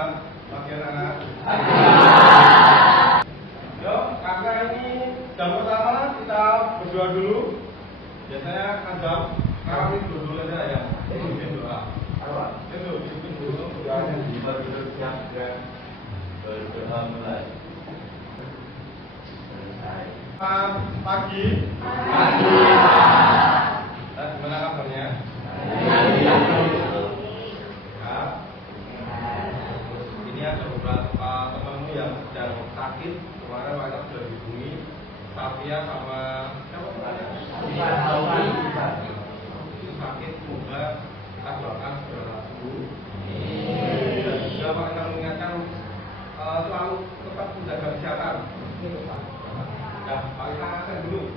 Selamat pagi anak-anak. Yuk, karena ini jam pertama kita berdoa dulu. Biasanya azam, sekarang ini dulu aja ya. Bikin doa. Itu bikin dulu doanya. Berduduk siap dan berdoa mulai. Pagi. Gimana kabarnya? Ini ada beberapa temanmu yang sedang sakit. Kemarin mereka sudah dihubungi Safia sama siapa namanya? Sakit, semoga kita doakan segera sembuh. Dan juga mereka mengingatkan selalu tetap menjaga kesehatan. Ya, pakai tangan dulu.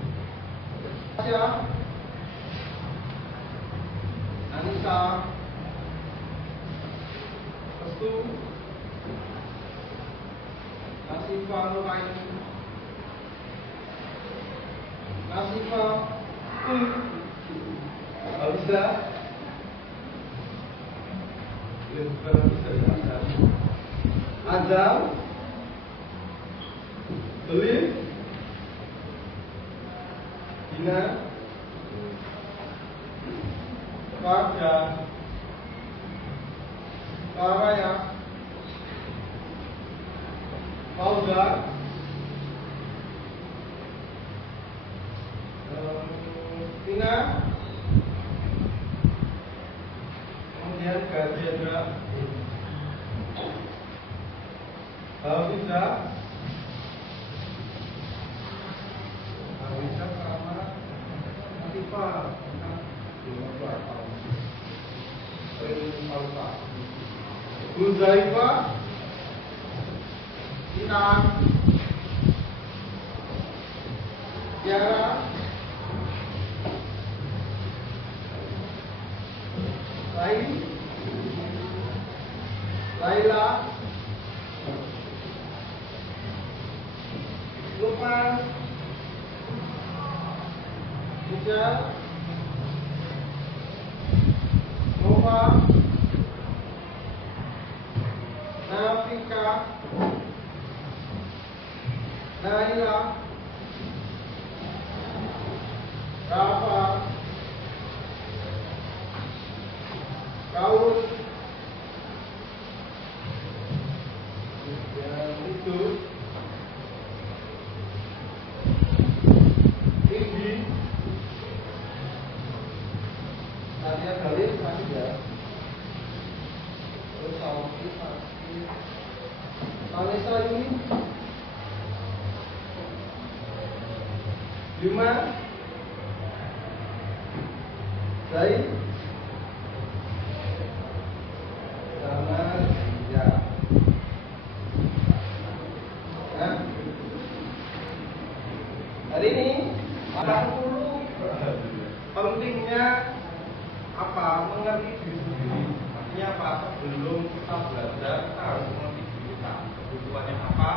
Siapa? Anissa, Restu, Nasifa Nuraini, Nasifa, Aliza, Azam, Elif, Dina, Farja, Faraya, Fauza, Tina, kemudian Gaziandra, Hafiza, sama Latifah. Huzaifah, Inang, Tiara, Laila, Lukman, Rijal, Nova, Nafika, Naila, Rafa, Kaul, dan itu Indi, Nadia Khalil, Nadia, terus Sauki, Vanessa ini, Bima, Zaid, sama ya. Nah, hari ini akan dulu pentingnya apa? Mengerti diri sendiri. Artinya apa? Sebelum kita belajar, kita harus mengerti diri kita. Kebutuhannya apa?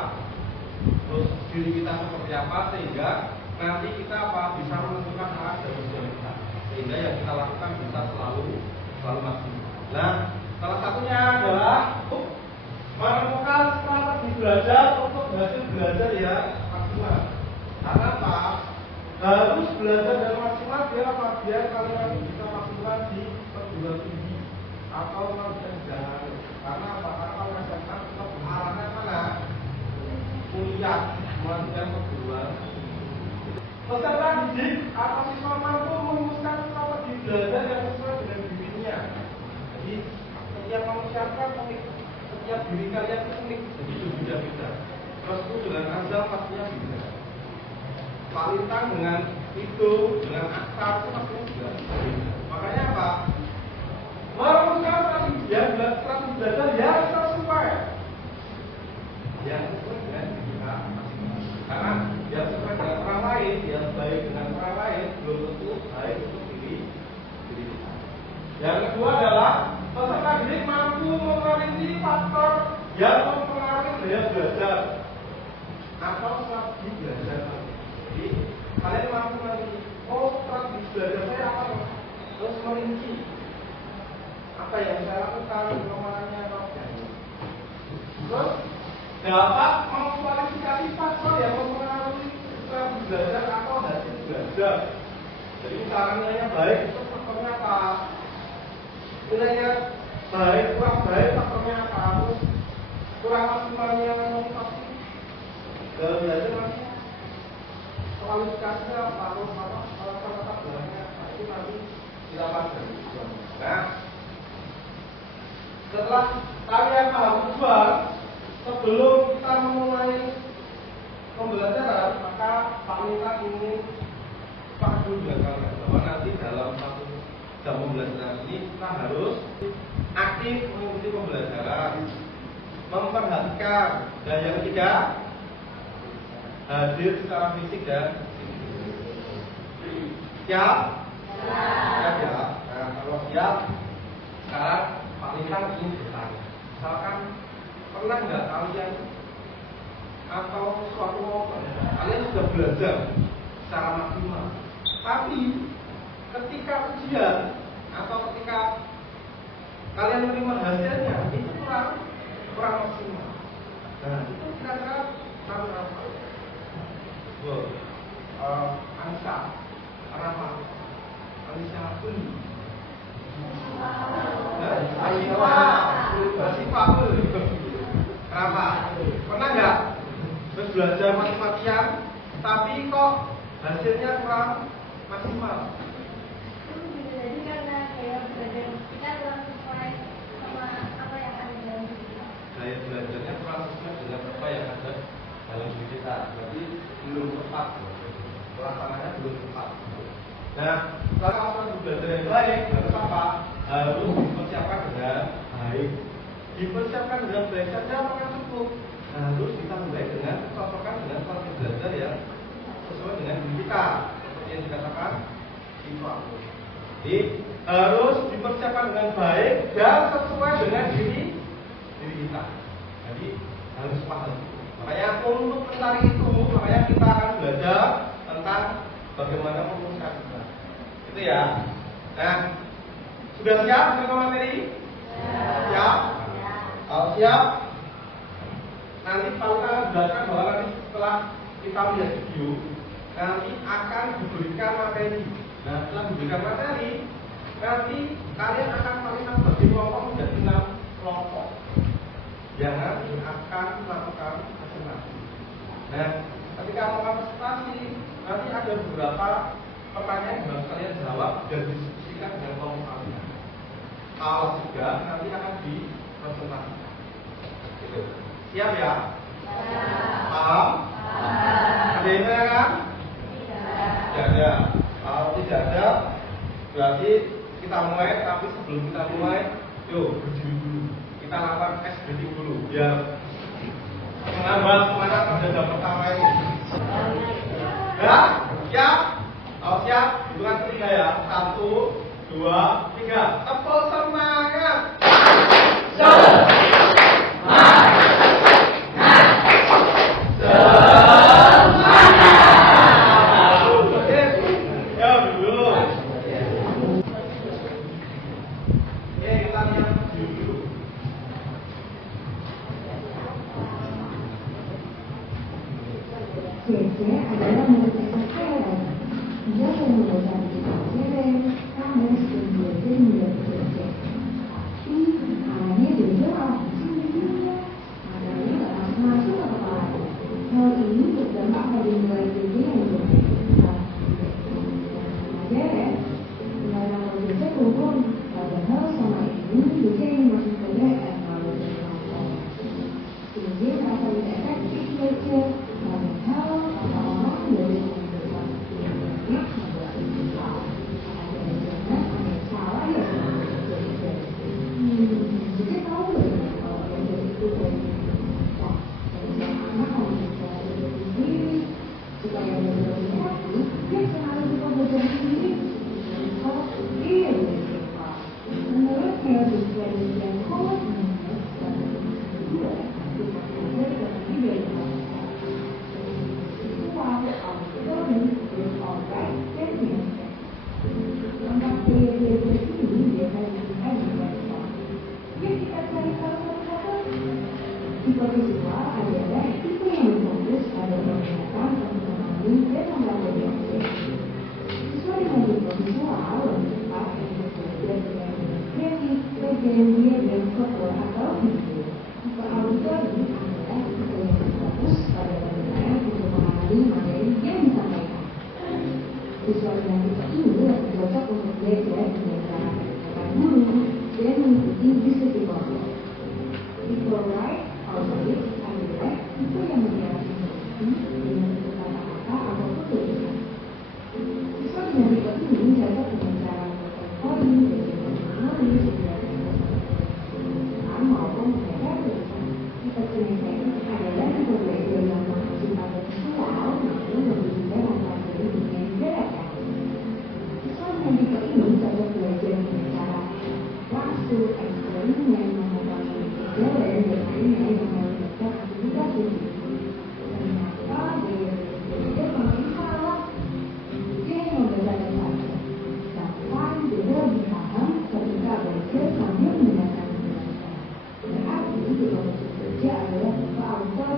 Terus diri kita seperti apa? Sehingga nanti kita apa? Bisa menentukan arah dari ujian kita. Sehingga yang kita lakukan bisa selalu maksimal. Nah, salah satunya adalah menemukan strategi belajar untuk hasil belajar yang maksimal. Karena apa? Harus belajar dan maksimal biar apa? Biar kalian bisa maksimal di perguruan tinggi atau jangan. Karena apa? Karena jangan tetap arahnya mana? Kuliah, melanjutkan perguruan. Peserta didik atau siswa mampu merumuskan strategi belajar yang sesuai dengan dirinya. Jadi setiap manusia kan unik, setiap diri kalian itu unik, jadi berbeda-beda. Terus itu dengan azal pastinya beda. Palintang dengan itu, dengan akar itu pastinya juga beda. Makanya apa? Merumuskan strategi belajar yang sesuai. Yang sesuai dengan diri kita masing-masing. Karena yang sesuai dengan orang lain, yang baik dengan orang lain belum tentu baik untuk diri kita. Yang kedua adalah peserta didik mampu memprediksi faktor yang mempengaruhi daya belajar atau strategi belajar. Jadi kalian mampu mengerti, oh strategi belajar saya apa? Terus merinci apa yang saya lakukan, kemana-mana, dapat mengkualifikasi faktor yang mempengaruhi cara belajar atau hasil belajar. Jadi misalkan nilainya baik itu faktornya apa? Nilainya baik, kurang baik faktornya apa? Terus kurang maksimalnya motivasi dalam belajar nanti kualifikasinya apa? Terus apa? Kata-kata belakangnya itu nanti didapat dari tujuan. Nah, setelah kalian paham tujuan, sebelum kita memulai pembelajaran, maka Pak Minta ingin paham dengan kalian bahwa nanti dalam satu jam pembelajaran ini kita harus aktif mengikuti pembelajaran, memperhatikan, dan yang ketiga hadir secara fisik dan siap? Siap ya. Nah, kalau siap, sekarang Pak Lintang ingin bertanya. Misalkan pernah nggak kalian atau suatu momen kalian sudah belajar secara maksimal, tapi ketika ujian atau ketika kalian menerima hasilnya itu kurang maksimal. Nah, itu kira-kira apa? Anissa, kenapa? Anissa Beli. Kenapa? Pernah nggak belajar mati-matian, tapi kok hasilnya kurang maksimal? Jadi karena gaya belajar kita kurang sesuai sama apa yang ada dalam diri kita. Gaya belajarnya kurang sesuai dengan apa yang ada dalam diri kita. Berarti belum tepat, pelaksananya belum tepat. Nah, kalau kita belajar yang baik, harus apa? Harus dipersiapkan dengan baik. Dipersiapkan dengan baik saja apakah cukup? Harus ditambah dengan cocokkan dengan strategi belajar yang sesuai dengan diri kita, seperti yang dikatakan Ibu. Jadi harus dipersiapkan dengan baik dan sesuai dengan diri kita. Jadi harus paham. Makanya untuk mencari itu, makanya kita akan belajar tentang bagaimana merumuskan kita. Itu ya. Nah, sudah siap menerima materi? Siap? Kalau siap, nanti Pak Lintang akan jelaskan bahwa nanti setelah kita melihat video, nanti akan diberikan materi. Nah, setelah diberikan materi, nanti kalian akan saling bagi kelompok menjadi 6 kelompok yang nanti akan melakukan presentasi. Nah, ketika melakukan presentasi, nanti ada beberapa pertanyaan yang harus kalian jawab dan diskusikan dengan kelompok kalian. Kalau sudah, nanti akan dipresentasikan. Gitu. Siap ya? Paham? Ada yang kan? Tidak ada. Kalau tidak ada, berarti kita mulai. Tapi sebelum kita mulai, yuk berdiri dulu. Kita lakukan tes breathing dulu, biar menambah semangat pada jam pertama ini. Ya? Siap? Kalau siap, hitungan ketiga ya. 1, 2, 3. Tepuk semangat. Cece adalah murid SKS. Dia menyebutkan cewek, kamu setuju dengan cece. Tapi arahnya beda apa sih dia? Adanya nggak masuk ke kepala. Hal ini berdampak pada nilai cece yang berbeda. Cece, nilai nama cece turun. Padahal sama ini cece yang masuk ke DM lalu dilakukan. Cece rasa tidak efektif cece. Padahal orang-orang dari komunitas ini membuat salah. Ada yang salah ya. Tipe visual adalah tipe yang berfokus pada penglihatan untuk memahami dan mempelajari. Sesuai dengan tipe visual, lebih cepat untuk belajar dengan kreatif, bagian dan foto atau video. Tipe auditory adalah tipe yang berfokus pada pendengar untuk memahami materi yang disampaikan. Visual dengan tipe ini lebih cocok untuk belajar dengan cara mendengarkan guru dan mengikuti diskusi kelompok. Tipe right auditory adalah tipe yang menggunakan instruksi dengan bentuk kata-kata ataupun tulisan. Siswa dengan tipe ini cocok dengan cara melakukan coding dan menulis tulisan maupun membaca tulisan. Tipe kinesthetik adalah tipe belajar yang mengacu pada visual namun lebih mudah mempelajari dengan gerakan. Siswa dengan tipe ini cocok belajar dengan cara langsung eksperimen mengembangkan jalan dan lainnya yang melibatkan aktivitas fisik. Ternyata gaya belajar memang salah. Dia yang membaca saja. Bahkan juga lebih paham ketika belajar sambil mendengarkan penjelasan. Berarti tipe bekerja adalah tipe autor.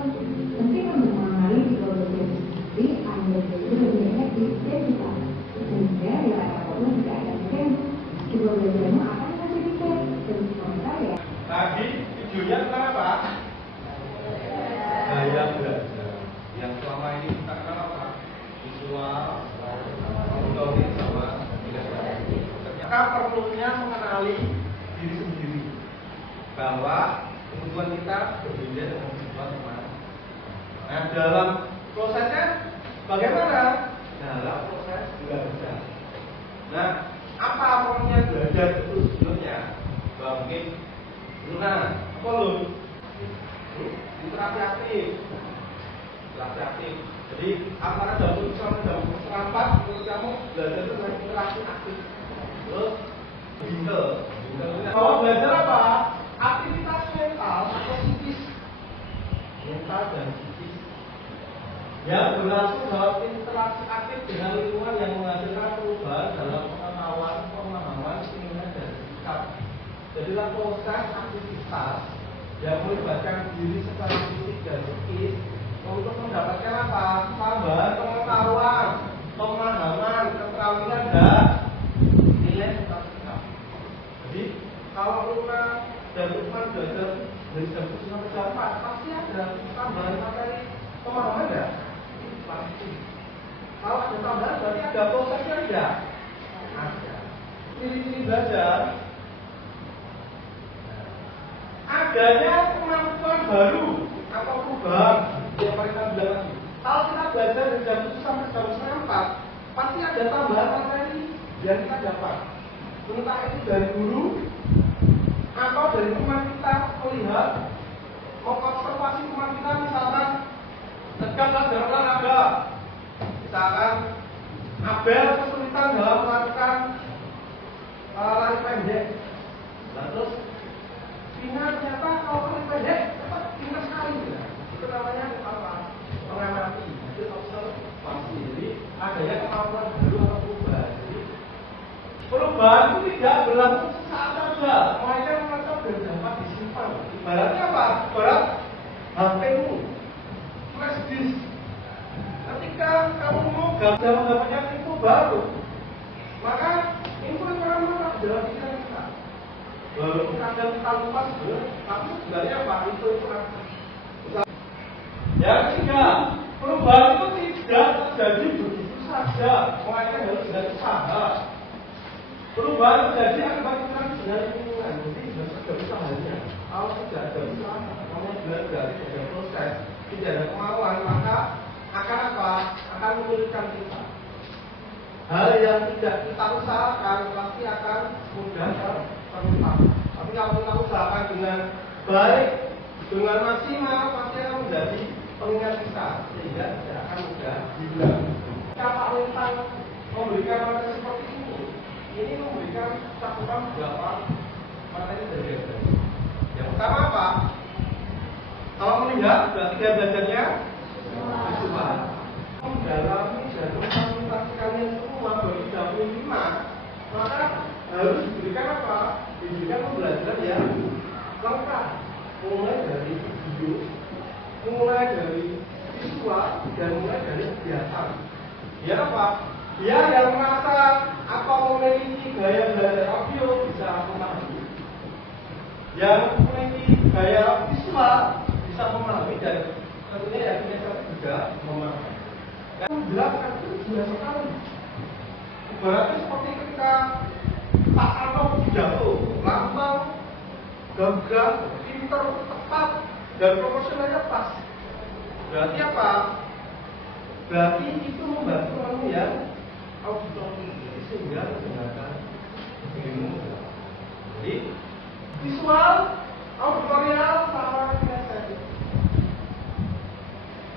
Penting untuk mengenali tipe belajar sendiri agar belajar lebih efektif dan cepat. Sehingga bila apapun tidak ada mengganggu, tipe belajarmu akan menjadi baik. Terus komentar ya. Tadi videonya tentang apa? Gaya belajar. Yang selama ini kita kenal apa? Visual, auditory, sama kinesthetik. Ternyata perlunya mengenali diri sendiri bahwa kebutuhan kita berbeda dengan kebutuhan teman. Nah, dalam prosesnya bagaimana? Dalam proses belajar. Nah, apa perlunya belajar itu sebelumnya? Mungkin Luna, apa lu? Interaksi aktif. Interaksi aktif. Jadi antara jam 7 sampai jam 4 menurut kamu belajar itu dengan interaksi aktif. Terus bintel. Kalau belajar apa? Aktivitas mental atau psikis. Mental dan psikis. Yang berlangsung dalam interaksi aktif dengan lingkungan yang menghasilkan perubahan dalam pengetahuan, pemahaman, keinginan dan sikap. Jadilah proses aktivitas yang melibatkan diri secara fisik dan psikis untuk mendapatkan apa? Tambahan pengetahuan, pemahaman, keterampilan dan nilai serta sikap. Jadi kalau Luna dan Lukman belajar dari jam 7 sampai jam 4 pasti ada tambahan materi pemahaman enggak? Pasti. Kalau ada tambahan berarti ada prosesnya enggak? Ada. Ciri-ciri belajar adanya kemampuan baru atau perubahan yang mereka bilang tadi. Kalau kita belajar dari jam 7 sampai jam 4 pasti ada tambahan materi yang kita dapat. Entah itu dari guru atau dari teman kita melihat, mengobservasi teman kita misalkan tegak dalam olahraga, misalkan Abel kesulitan dalam melakukan lari pendek, terus Pina ternyata kalau lari pendek dapat pindah sekali, ya. Itu namanya apa? Mengamati, itu observasi. Jadi adanya kemampuan baru atau perubahan. Jadi perubahan itu tidak berlangsung sesaat saja, melainkan mereka dapat disimpan. Ibaratnya apa? Ibarat HP-mu, flash disk. Ketika kamu mau mendapatkan info baru, maka info yang kamu dapat dalam pikiran kita. Walaupun kadang kita lupa sebenarnya, tapi sebenarnya apa? Info itu ada. Yang ketiga, perubahan itu tidak terjadi begitu saja, melainkan harus dengan usaha. Perubahan terjadi akibat kita dengan lingkungan, jadi harus ada usahanya. Kalau tidak ada usaha, namanya belajar, tidak ada proses, tidak ada kemauan, maka akan apa? Akan menyulitkan kita. Hal yang tidak kita usahakan pasti akan mudah terlupa. Tapi kalau kita usahakan dengan baik, dengan maksimal, pasti akan menjadi pengingat kita, sehingga tidak akan mudah hilang. Pak Lintang memberikan materi seperti ini memberikan cakupan beberapa materi dari belajar. Yang pertama apa? Kalau melihat, berarti dia belajarnya visual. Mendalami dan menginterpretasi kalian semua bagi 35, maka harus diberikan apa? Diberikan pembelajaran yang lengkap, mulai dari audio, mulai dari visual dan mulai dari kegiatan. Biar apa? Biar yang merasa atau memiliki gaya belajar audio bisa memahami, yang memiliki gaya visual bisa memahami, dan tentunya yang biasa juga memahami. Dan jelaskan itu jelas sekali. Ibaratnya seperti ketika Pak Anto pidato, lambang, gagah, pinter, tepat, dan proporsionalnya pas. Berarti apa? Berarti itu membantu kamu yang auditori, sehingga menggunakan ilmu. Jadi visual, auditorial, sama kinestetik.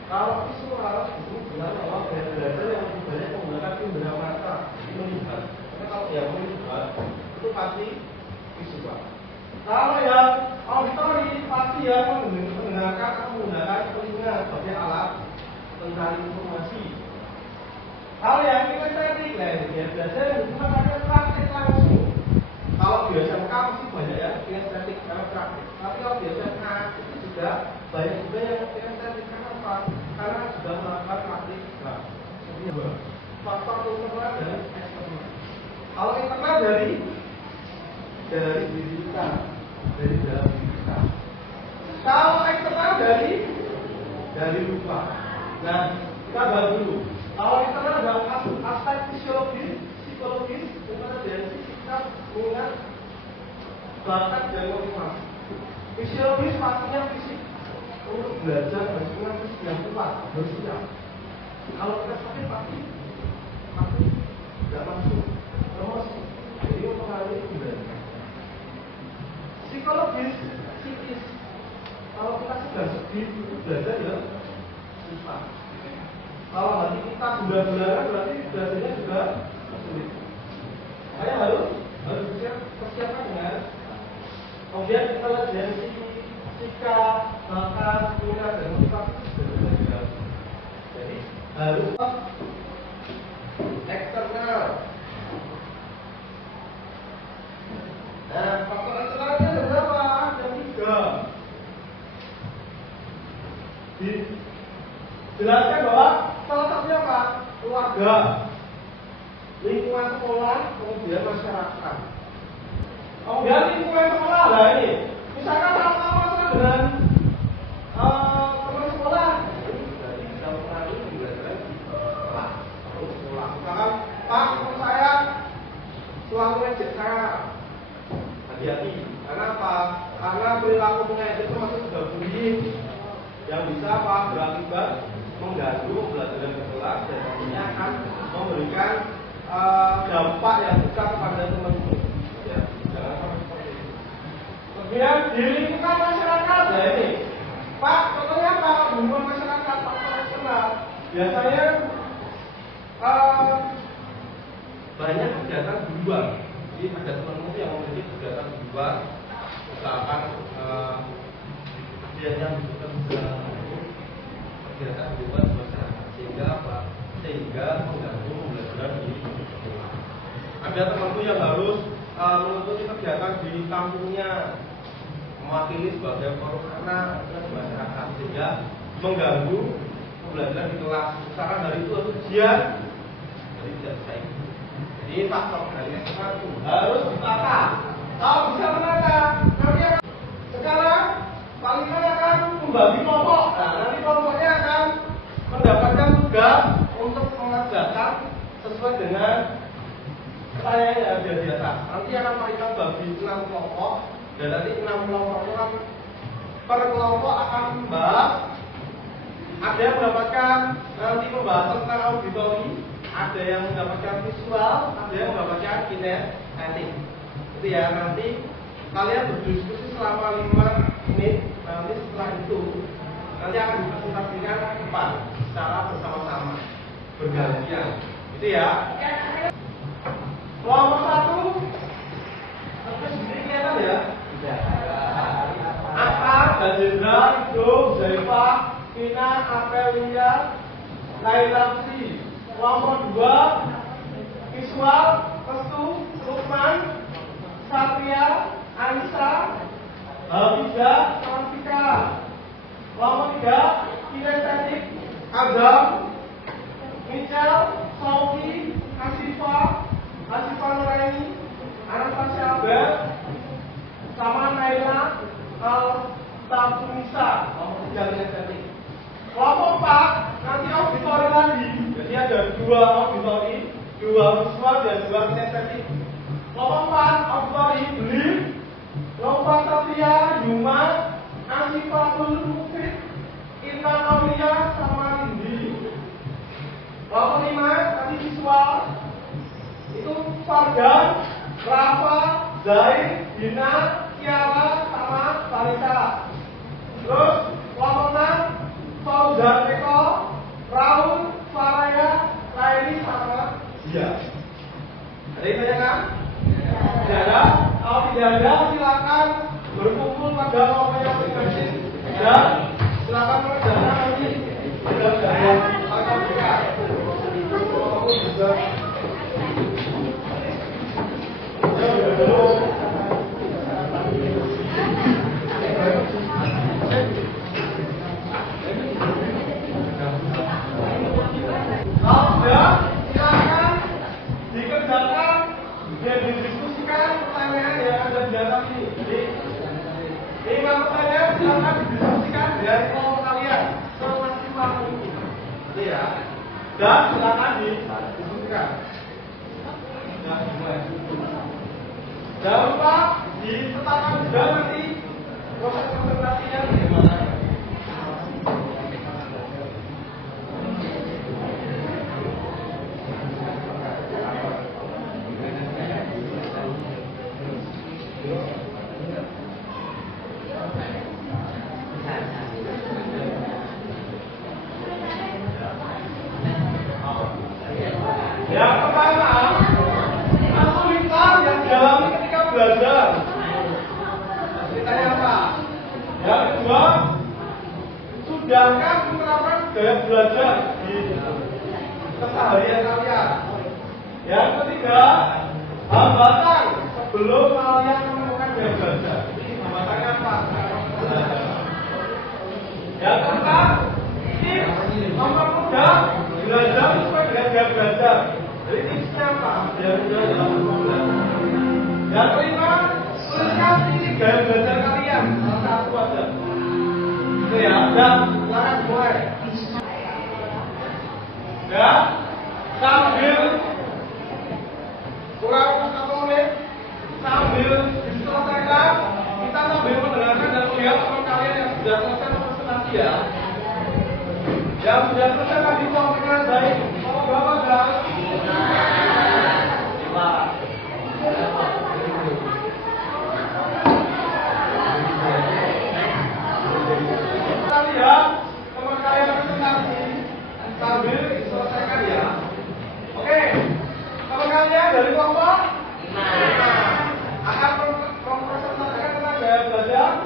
Kalau visual itu bilang bahwa belajar yang lebih banyak menggunakan indera mata, jadi melihat. Karena kalau yang melihat itu pasti visual. Kalau yang auditori pasti yang mendengarkan atau menggunakan telinga sebagai alat pencari informasi. Kalau yang kinestetik, ya belajar yang menggunakan praktik langsung. Kalau biasa K masih banyak ya kinestetik karena praktik. Tapi kalau biasa K itu juga banyak juga yang kinestetik. Karena apa? Karena sudah melakukan praktik. Nah, jadi faktor internal dan eksternal. Kalau internal dari diri kita, dari dalam diri kita. Kalau eksternal dari lupa. Nah, kita bahas dulu. Kalau internal dalam aspek fisiologis, psikologis, kompetensi, kita mengingat bakat dan motivasi. Fisiologis pastinya fisik. Untuk belajar harus punya fisik yang kuat, harus siap. Kalau kita sakit pasti tidak masuk emosi. Jadi mempengaruhi belajar. Psikologis, psikis. Kalau kita sudah sedih, itu belajar ya susah. Kalau hati kita bulan-bulanan berarti belajarnya juga sulit. Makanya harus persiapkan dengan kemudian intelijensi, sikap, bakat, minat, dan motivasi itu sudah belajar. Jadi harus eksternal. Nah, faktor eksternalnya ada berapa? Ada 3. Dijelaskan bahwa salah satunya apa? Keluarga, lingkungan sekolah, kemudian masyarakat. Kemudian lingkungan sekolah, nah ini, misalkan sama masalah dengan teman sekolah, ini berarti bisa mempengaruhi pembelajaran di sekolah. Terus sekolah, misalkan Pak, teman saya selalu ngejek saya, hati-hati. Karena apa? Karena perilaku mengejek itu masuk sudah bullying, yang bisa apa? Berakibat mengganggu pembelajaran di kelas dan nantinya akan memberikan dampak yang besar kepada teman-teman. Ya, jangan sampai seperti itu. Kemudian di lingkungan masyarakat, ya ini, Pak, contohnya apa? Lingkungan masyarakat, faktor eksternal. Biasanya banyak kegiatan di luar. Jadi ada teman-teman yang memiliki kegiatan di luar, misalkan kegiatan kegiatan di luar masyarakat, sehingga apa? Sehingga mengganggu pembelajaran di sekolah. Ada temanku yang harus mengikuti kegiatan di kampungnya, mewakili sebagai forum anak di masyarakat, sehingga mengganggu pembelajaran di kelas. Misalkan hari itu ujian, jadi tidak bisa ikut. Jadi faktor dari eksternal itu harus ditata. Kalau bisa menata, nanti akan sekarang paling akan membagi kelompok. Nah, nanti kelompoknya akan mendapatkan tugas untuk mengerjakan sesuai dengan pertanyaan yang ada di atas. Nanti akan mereka bagi 6 kelompok, dan nanti 6 kelompok itu kan per kelompok akan membahas. Ada yang mendapatkan nanti membahas tentang auditori, ada yang mendapatkan visual, ada yang mendapatkan kinestetik. Itu ya, nanti kalian berdiskusi selama 5 menit. Nanti setelah itu nanti akan dipresentasikan ke depan secara bersama-sama, bergantian. Itu ya. Kelompok 1 sendiri kelihatan ya? Akar, Gajendra, Ido, Zaifa, Vina, Apelia, Lailapsi. Kelompok 2 visual, Restu, Lukman, Satria, Anissa, Hafiza, Santika. Kelompok 3 kinestetik, Adam, Michel, Sophie, Asifa Nuraini, Anastasia Abel, sama Naila Al-Tafumisa. Kelompok 3 kinestetik. Kelompok 4 nanti auditori lagi. Jadi ada 2 auditori, 2 visual dan 2 kinestetik. Kelompok 4 auditori Belief, Nova Satria, Yuma, Asifatul Mufid, Intan Aulia, sama Lindi. Kelompok 5 tadi visual itu Fardan, Rafa, Zaid, Dina, Tiara, sama Farisa. Terus kelompok 6 Fauzan Eko, Raul, Faraya, Laili, sama dia. Ada yang tanyakan? Tidak ada? Kalau tidak ada, silakan berkumpul pada kelompoknya masing-masing dan silakan mengerjakan nanti sudah dari akan kita. Kalau sudah, silakan dikerjakan dan didiskusikan pertanyaan yang ada di atas ini. Jadi, 5 pertanyaan silakan didiskusikan dari kelompok kalian semaksimal mungkin. Ini ya. Dan silakan didiskusikan. Jangan lupa ditetapkan juga nanti proses konsentrasinya bagaimana. Yang pertama, kesulitan yang dialami ketika belajar. Ceritanya apa? Yang kedua, sudahkah menerapkan gaya belajar di keseharian kalian? Yang ketiga, hambatan sebelum kalian menemukan gaya belajar. Hambatannya apa? Yang keempat, tips mempermudah belajar sesuai dengan gaya belajar. Jadi tipsnya apa? Biar mudah dalam belajar. Yang kelima, tuliskan ini gaya belajar kalian. Salah satu aja. Itu ya. Dan silakan mulai. Ya, sambil kurang 1 menit, sambil diselesaikan, kita sambil mendengarkan dan melihat teman kalian yang sudah selesai presentasi ya. Yang sudah selesai tadi dengan baik. Kalau berapa guys? 5. Kita lihat teman kalian presentasi sambil diselesaikan ya. Oke, teman kalian dari kelompok 5 akan mempresentasikan tentang gaya belajar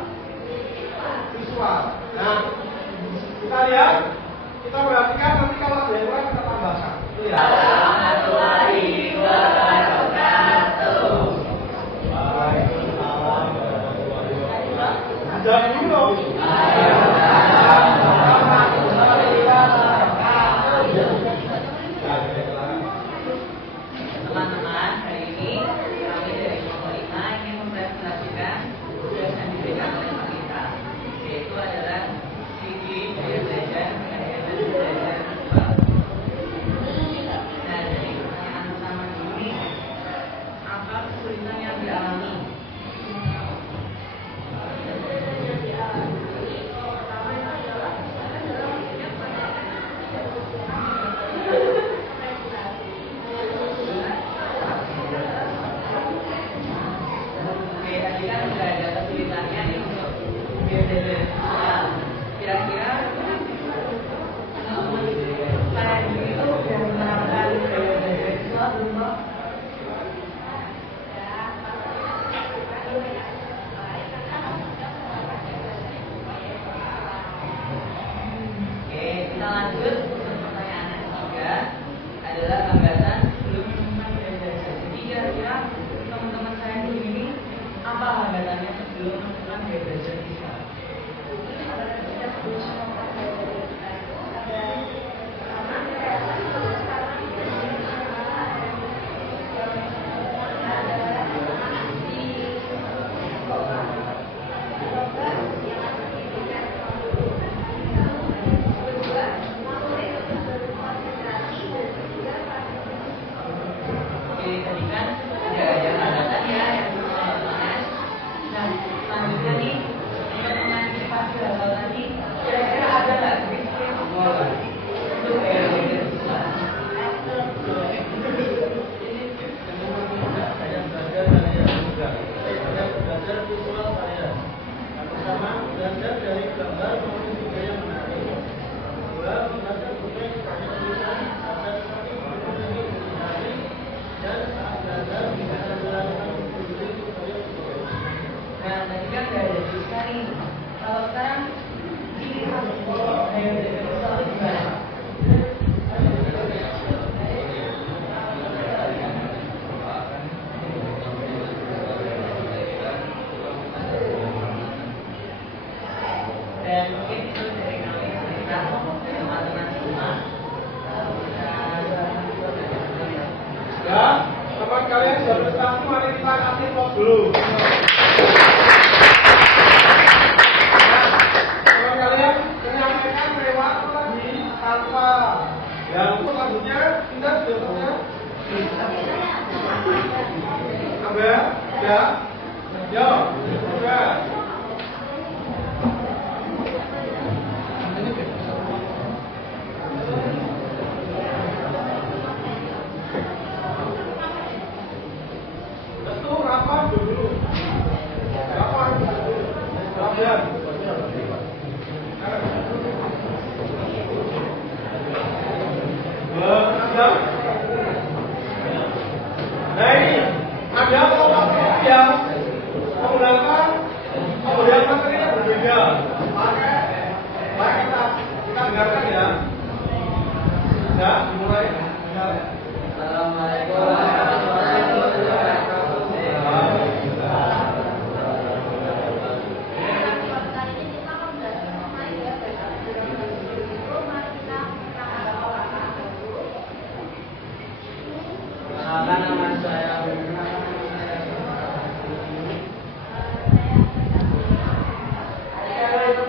visual. Nah, kita lihat. Kita perhatikan nanti kalau ada yang kurang kita tambahkan. Itu ya. Warahmatullahi wabarakatuh. Waalaikumsalam warahmatullahi wabarakatuh. Jangan dulu. Warahmatullahi wabarakatuh. Teman-teman, hari ini kami dari kelompok 5 ingin mempresentasikan tugas yang diberikan oleh kita, yaitu adalah segi gaya belajar. Nah, jadi pertanyaan pertama ini, apa kesulitan yang dialami? Oke, tadi kan sudah ada kesulitannya nih untuk gaya belajar visual. Kira-kira saya itu sudah menerapkan gaya belajar visual belum? Oke, kita lanjut untuk pertanyaan yang ketiga adalah hambatan sebelum menemukan gaya belajar. Jadi kira-kira teman-teman saya di sini apa hambatannya sebelum menemukan gaya belajar visual? Oke, tadi kan udah ada landasan ya yang mengenai. Nah, selanjutnya nih untuk mengantisipasi hal tadi, kira-kira ada nggak trik-trik untuk Saya belajar dari yang mudah. Saya belajar visual saya. Yang pertama, belajar dari gambar maupun video yang menarik. Kedua, membaca buku yang banyak tulisan agar seperti buku ini dicari dan saat belajar bisa menjalankan studi supaya betul. Nah, tadi kan udah ada tulisan nih. Kalau sekarang ini harus kayak dari visual itu gimana? Dan mungkin itu dari kami cerita teman-teman semua bisa Ya, teman kalian sudah bersatu, mari kita kasih pos dulu. Teman kalian menyampaikan lewat lagi tanpa. Yang selanjutnya kita sudah Abah, ya, yo, udah. Itu rapat dulu. Rapat dulu. Rapat. Ada. Nah ini ada kelompok yang menggunakan pemberian materi yang berbeda. Mari kita dengarkan ya. Ya, dimulai. Assalamualaikum warahmatullahi wabarakatuh. Kali ini kita akan belajar mengenai ya itu mari kita Perkenalkan nama saya saya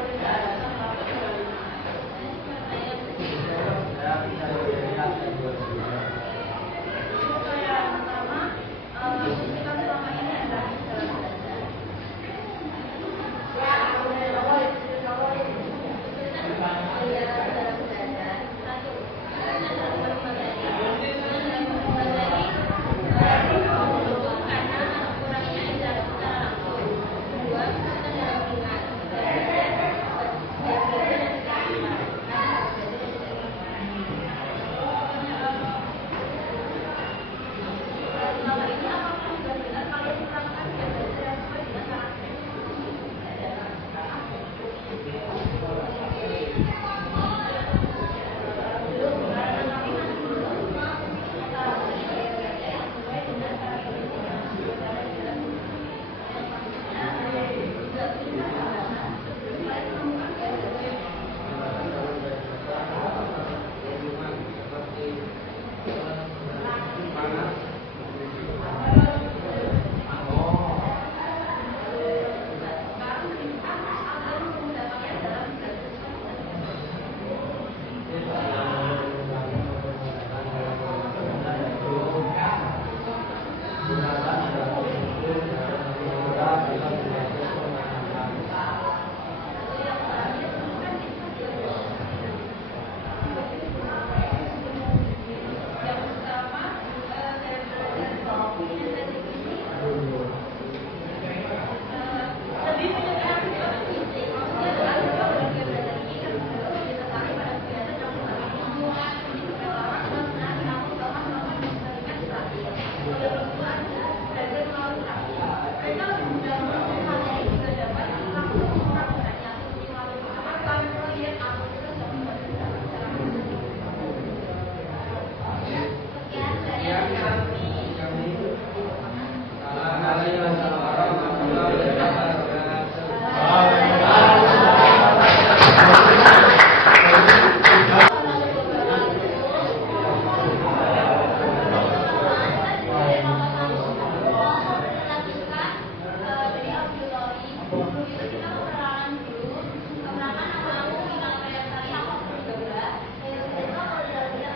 Kita kenalan dulu. Kenalan aku tinggal kayak tadi aku 13. Yang kedua kalau udah 13,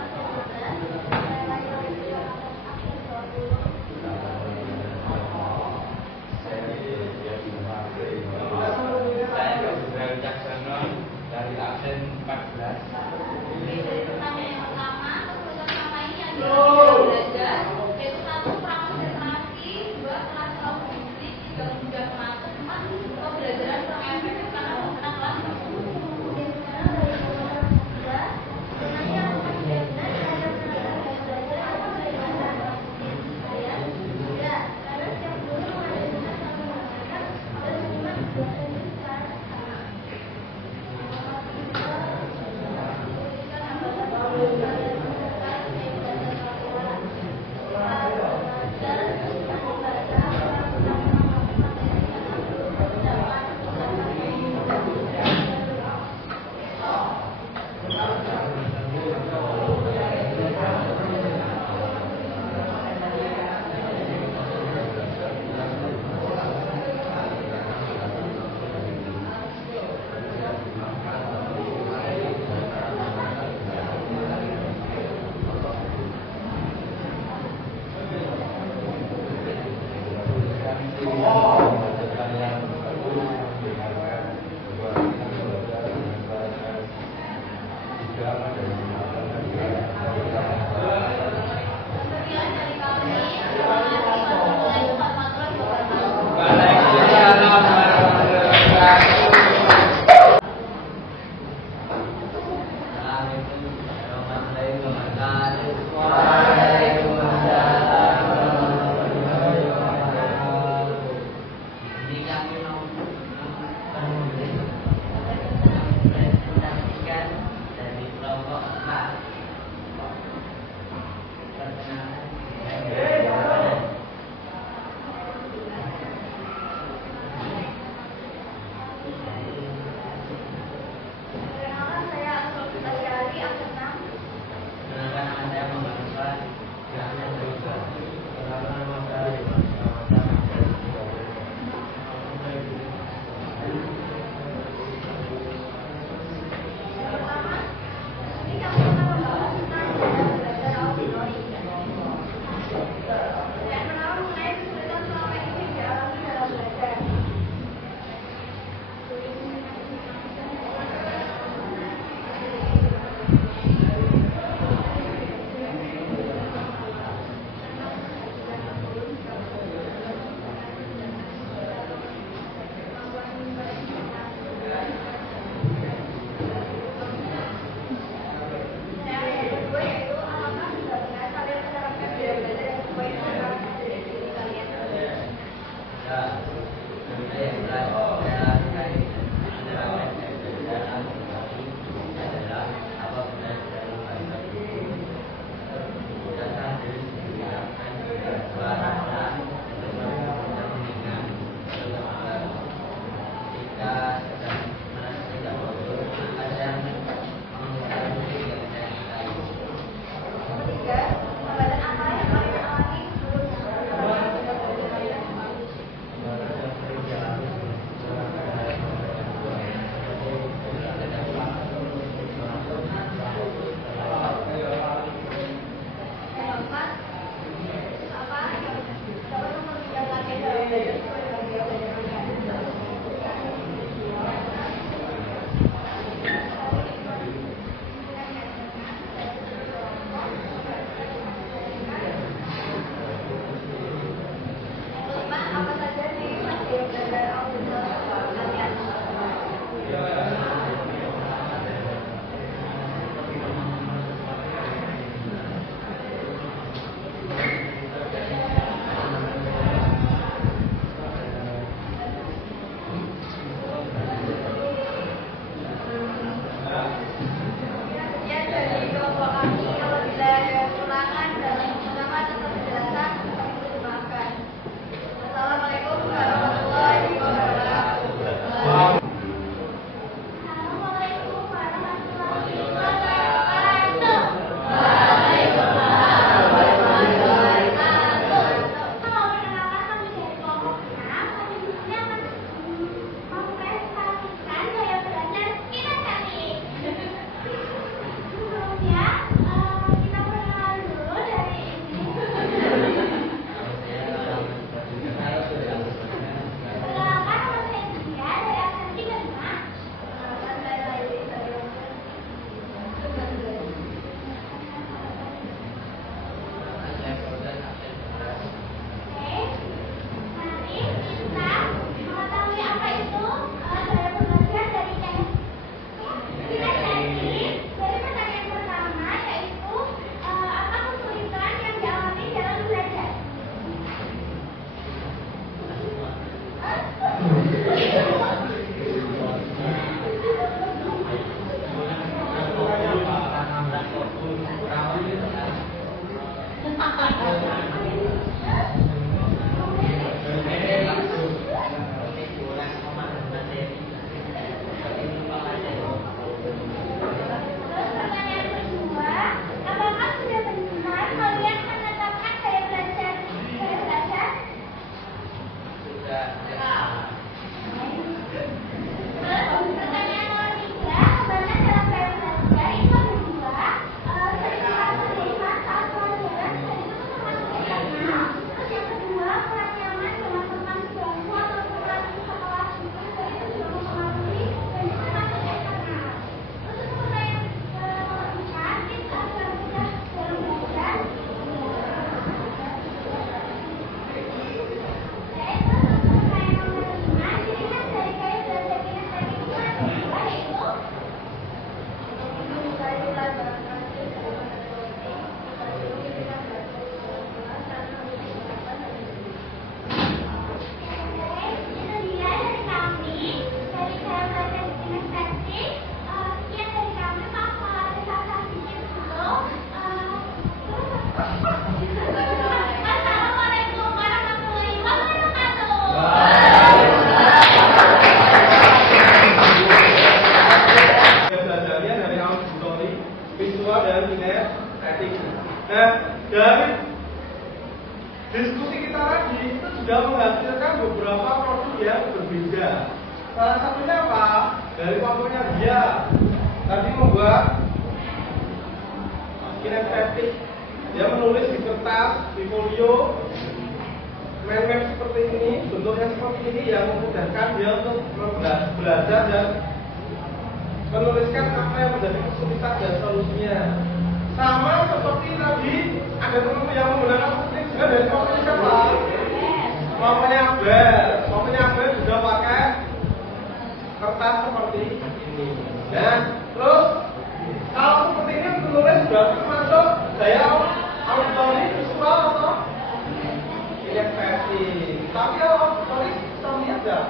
saya lagi aku 20. Saya Gabriel Wicaksono dari absen 14. Dari pertanyaan yang pertama, keputusan sama ini adalah belajar, yaitu 1 kurang konsentrasi, 2 kelas tahu fisik, 3 mudah masuk, 4 pembelajaran Nah, dari diskusi kita tadi itu sudah menghasilkan beberapa produk yang berbeda. Salah satunya apa? Dari kelompoknya dia tadi membuat kinestetik. Dia menulis di kertas, di folio, map seperti ini, bentuknya seperti ini yang memudahkan dia untuk belajar dan menuliskan apa yang menjadi kesulitan dan solusinya. Sama seperti tadi ada teman yang menggunakan trik juga dari kelompoknya siapa? Kelompoknya Abel juga pakai kertas seperti ini. Nah, terus kalau seperti ini menulis berarti masuk daya auditori visual atau kinestetik. Tapi kalau auditori bisa lihat nggak?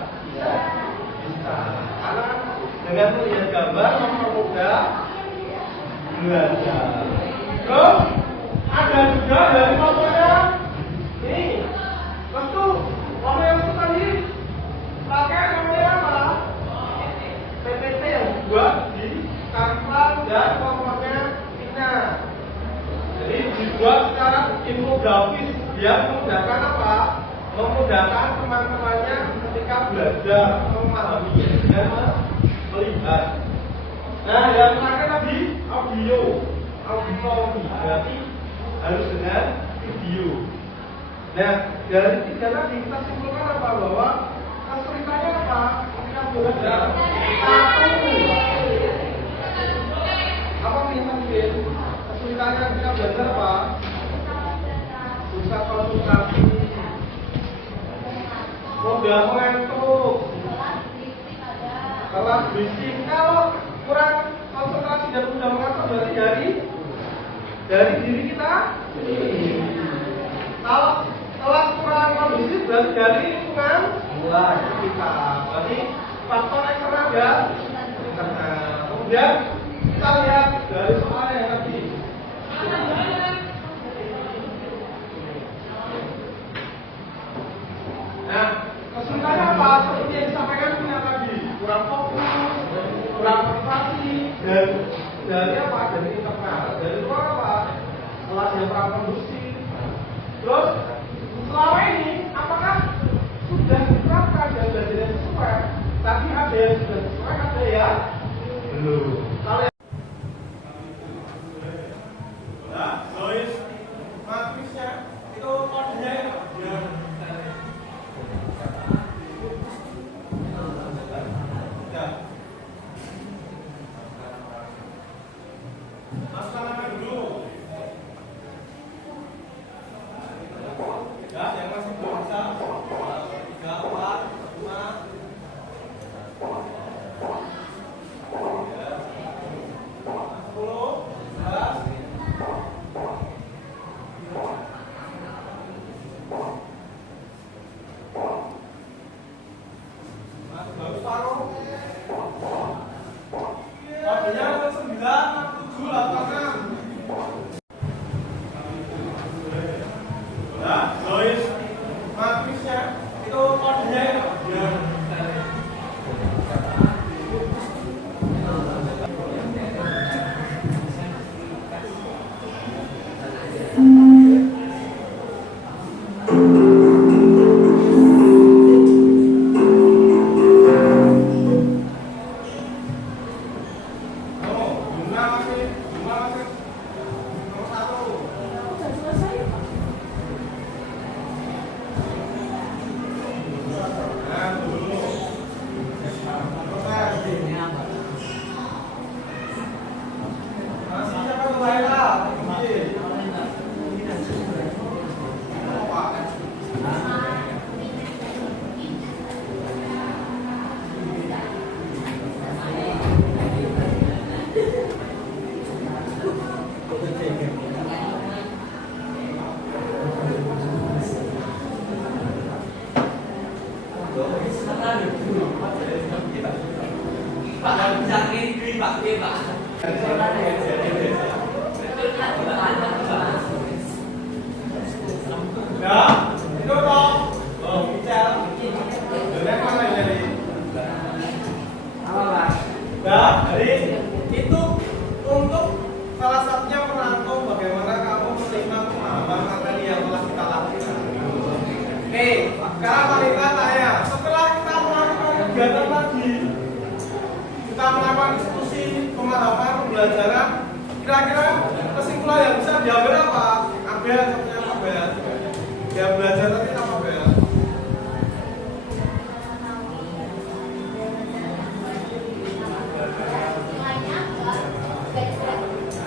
Bisa. Karena dengan melihat gambar mempermudah belajar. Terus ada juga dari kelompoknya ini. Tentu kelompok yang tadi pakai namanya apa? PPT yang dibuat di Canva dan kelompoknya Vina. Jadi dibuat secara infografis yang memudahkan apa? Memudahkan teman-temannya ketika belajar memahami dan melihat. Nah, yang terakhir tadi auditori berarti harus dengan video. Nah, dari tiga tadi kita simpulkan apa? Bahwa kesulitannya apa? Ketika belajar apa mungkin kesulitannya ketika belajar apa? Susah konsentrasi, mudah mengantuk, telat berisik. Kalau kurang konsentrasi dan mudah mengantuk berarti dari diri kita. Kalau telat kurang kondusif berarti dari lingkungan luar kita. Berarti faktor eksternal ya. Kemudian kita lihat dari soal yang tadi. Nah, kesulitannya apa? Seperti yang disampaikan Vina tadi, kurang fokus, kurang motivasi, dan dari apa? Dari internal. Dari luar apa? Kelas yang kurang kondusif. Terus selama ini apakah sudah diterapkan dan sudah sesuai? Tadi ada yang sudah sesuai, ada yang belum. Kalau Lois matrisnya itu kodenya ya. Masukkan nama dulu. Ya, yang masih belum bisa. 3, 4, 5. Ya, itu toh. Oh, bicara. Benar mana jadi? Apa, Pak? Ya, jadi itu untuk salah satunya merangkum bagaimana kamu Sekarang Marita tanya, setelah kita melakukan kegiatan lagi, kita melakukan diskusi, pemahaman, pembelajaran, kira-kira kesimpulan yang bisa diambil apa? Abel, seperti apa Bel? Ya belajar tadi apa Bel?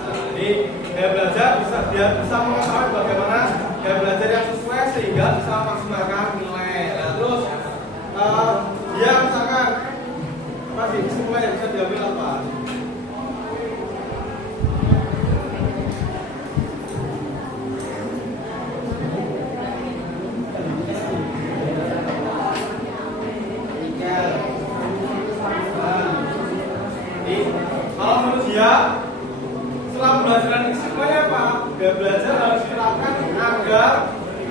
Jadi gaya belajar dia bisa mengetahui bagaimana gaya belajar yang sesuai sehingga bisa maksimalkan nilai. Nah, terus dia misalkan apa sih kesimpulan yang bisa diambil apa? Kalau menurut dia setelah pembelajaran ini semuanya apa? Gaya belajar harus diterapkan agar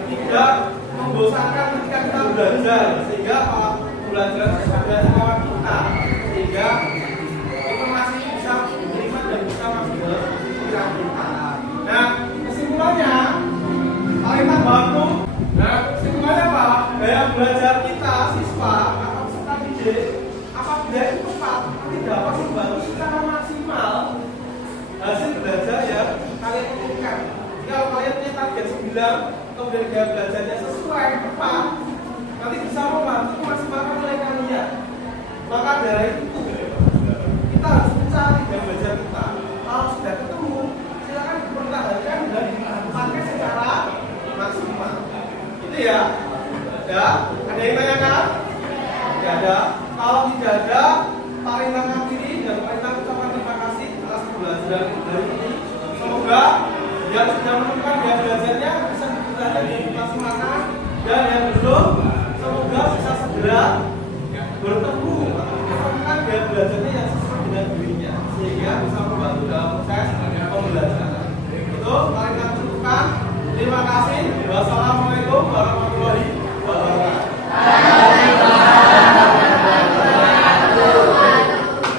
tidak membosankan ketika kita belajar, sehingga apa? Pembelajaran sesuai dengan kita, sehingga informasi bisa diterima dan bisa masuk dalam pikiran kita. Nah, kesimpulannya paling waktu. Nah, kesimpulannya apa? Gaya belajar kita siswa atau peserta didik apabila itu tepat tidak dapat membantu secara maksimal hasil belajar yang kalian inginkan. Kalau kalian punya target 9, kemudian gaya belajarnya sesuai tepat, nanti bisa membantu memaksimalkan nilai kalian. Maka dari itu kita harus mencari gaya belajar kita. Kalau sudah ketemu, silakan dipertahankan dan dipakai secara maksimal. Itu ya. Ya, ada yang tanyakan? Tidak ada. Kalau tidak ada, paling akhiri dan paling ucapkan terima kasih atas pembelajaran hari ini. Semoga yang sudah menemukan gaya belajarnya bisa dipertahankan di maksimalkan, dan yang belum semoga bisa segera bertemu atau menemukan gaya belajar